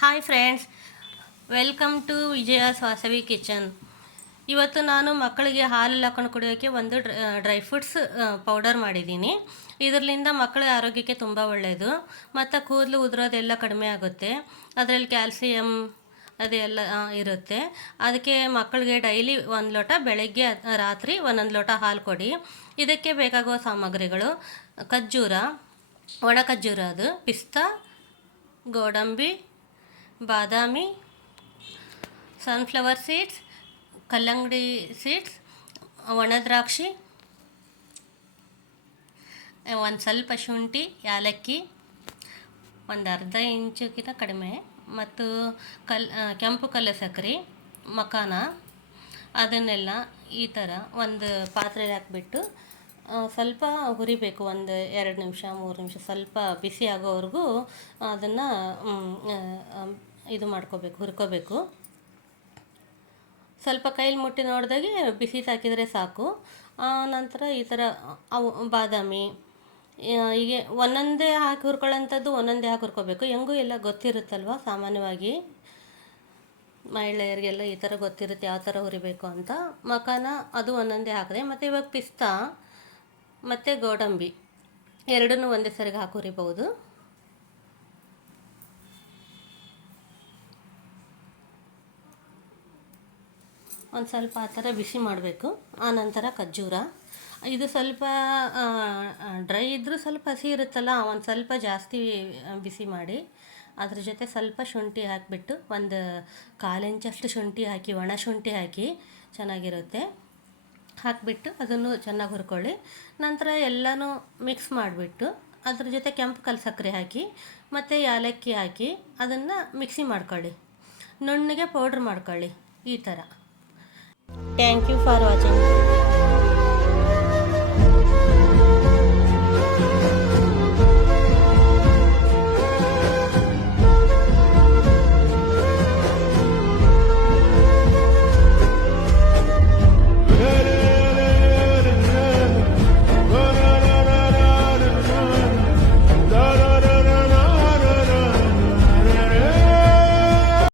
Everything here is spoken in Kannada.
Hi friends, welcome to Vijaya's Vasavi kitchen. ಇವತ್ತು ನಾನು ಮಕ್ಕಳಿಗೆ ಹಾಲು ಹಾಕೊಂಡು ಕುಡಿಯೋಕ್ಕೆ ಒಂದು ಡ್ರೈ ಫ್ರೂಟ್ಸ್ ಪೌಡರ್ ಮಾಡಿದ್ದೀನಿ. ಇದರಿಂದ ಮಕ್ಕಳ ಆರೋಗ್ಯಕ್ಕೆ ತುಂಬ ಒಳ್ಳೆಯದು ಮತ್ತು ಕೂದಲು ಉದುರೋದೆಲ್ಲ ಕಡಿಮೆ ಆಗುತ್ತೆ. ಅದರಲ್ಲಿ ಕ್ಯಾಲ್ಸಿಯಮ್ ಅದೆಲ್ಲ ಇರುತ್ತೆ. ಅದಕ್ಕೆ ಮಕ್ಕಳಿಗೆ ಡೈಲಿ ಒಂದು ಲೋಟ, ಬೆಳಗ್ಗೆ ರಾತ್ರಿ ಒಂದೊಂದು ಲೋಟ ಹಾಲು ಕೊಡಿ. ಇದಕ್ಕೆ ಬೇಕಾಗುವ ಸಾಮಗ್ರಿಗಳು: ಖರ್ಜೂರ, ಒಣ ಖರ್ಜೂರ, ಅದು ಪಿಸ್ತಾ, ಗೋಡಂಬಿ, ಬಾದಾಮಿ, ಸನ್ಫ್ಲವರ್ ಸೀಡ್ಸ್, ಕಲ್ಲಂಗಡಿ ಸೀಡ್ಸ್, ಒಣ ದ್ರಾಕ್ಷಿ, ಒಂದು ಸ್ವಲ್ಪ ಶುಂಠಿ, ಯಾಲಕ್ಕಿ, ಒಂದು ಅರ್ಧ ಇಂಚುಗಿಂತ ಕಡಿಮೆ, ಮತ್ತು ಕೆಂಪು ಕಲ್ಲು ಸಕ್ಕರೆ, ಮಖಾನ, ಅದನ್ನೆಲ್ಲ ಈ ಥರ ಒಂದು ಪಾತ್ರೆಗೆ ಹಾಕಿಬಿಟ್ಟು ಸ್ವಲ್ಪ ಹುರಿಬೇಕು. ಒಂದು 2 ನಿಮಿಷ 3 ನಿಮಿಷ ಸ್ವಲ್ಪ ಬಿಸಿ ಆಗೋವರೆಗೂ ಅದನ್ನು ಇದು ಮಾಡ್ಕೋಬೇಕು, ಹುರ್ಕೋಬೇಕು. ಸ್ವಲ್ಪ ಕೈಲಿ ಮುಟ್ಟಿ ನೋಡಿದಾಗೆ ಬಿಸಿ ಹಾಕಿದರೆ ಸಾಕು. ನಂತರ ಈ ಥರ ಅವು ಬಾದಾಮಿ ಹೀಗೆ ಒಂದೊಂದೇ ಹಾಕಿ ಹುರ್ಕೊಳ್ಳೋಂಥದ್ದು ಒಂದೊಂದೇ ಹಾಕಿ ಹುರ್ಕೋಬೇಕು. ಹೆಂಗೂ ಎಲ್ಲ ಗೊತ್ತಿರುತ್ತಲ್ವ, ಸಾಮಾನ್ಯವಾಗಿ ಮಹಿಳೆಯರಿಗೆಲ್ಲ ಈ ಥರ ಗೊತ್ತಿರುತ್ತೆ ಯಾವ ಥರ ಹುರಿಬೇಕು ಅಂತ. ಮಖಾನ ಅದು ಒಂದೊಂದೇ ಹಾಕಿದೆ. ಮತ್ತು ಇವಾಗ ಪಿಸ್ತಾ ಮತ್ತು ಗೋಡಂಬಿ ಎರಡನ್ನೂ ಒಂದೇ ಸರಿಗೆ ಹಾಕಿ ಹುರಿಬೋದು. ಒಂದು ಸ್ವಲ್ಪ ಆ ಥರ ಬಿಸಿ ಮಾಡಬೇಕು. ಆನಂತರ ಖರ್ಜೂರ, ಇದು ಸ್ವಲ್ಪ ಡ್ರೈ ಇದ್ದರೂ ಸ್ವಲ್ಪ ಹಸಿ ಇರುತ್ತಲ್ಲ, ಒಂದು ಸ್ವಲ್ಪ ಜಾಸ್ತಿ ಬಿಸಿ ಮಾಡಿ ಅದ್ರ ಜೊತೆ ಸ್ವಲ್ಪ ಶುಂಠಿ ಹಾಕಿಬಿಟ್ಟು, ಒಂದು 1/4 ಇಂಚಷ್ಟು ಶುಂಠಿ ಹಾಕಿ, ಒಣ ಶುಂಠಿ ಹಾಕಿ ಚೆನ್ನಾಗಿರುತ್ತೆ. ಹಾಕಿಬಿಟ್ಟು ಅದನ್ನು ಚೆನ್ನಾಗಿ ಹುರ್ಕೊಳ್ಳಿ. ನಂತರ ಎಲ್ಲನೂ ಮಿಕ್ಸ್ ಮಾಡಿಬಿಟ್ಟು ಅದ್ರ ಜೊತೆ ಕೆಂಪು ಕಲ್ಲು ಸಕ್ಕರೆ ಹಾಕಿ ಮತ್ತು ಯಾಲಕ್ಕಿ ಹಾಕಿ ಅದನ್ನು ಮಿಕ್ಸಿ ಮಾಡ್ಕೊಳ್ಳಿ. ನುಣ್ಣಗೆ ಪೌಡ್ರ್ ಮಾಡ್ಕೊಳ್ಳಿ ಈ ಥರ. Thank you for watching.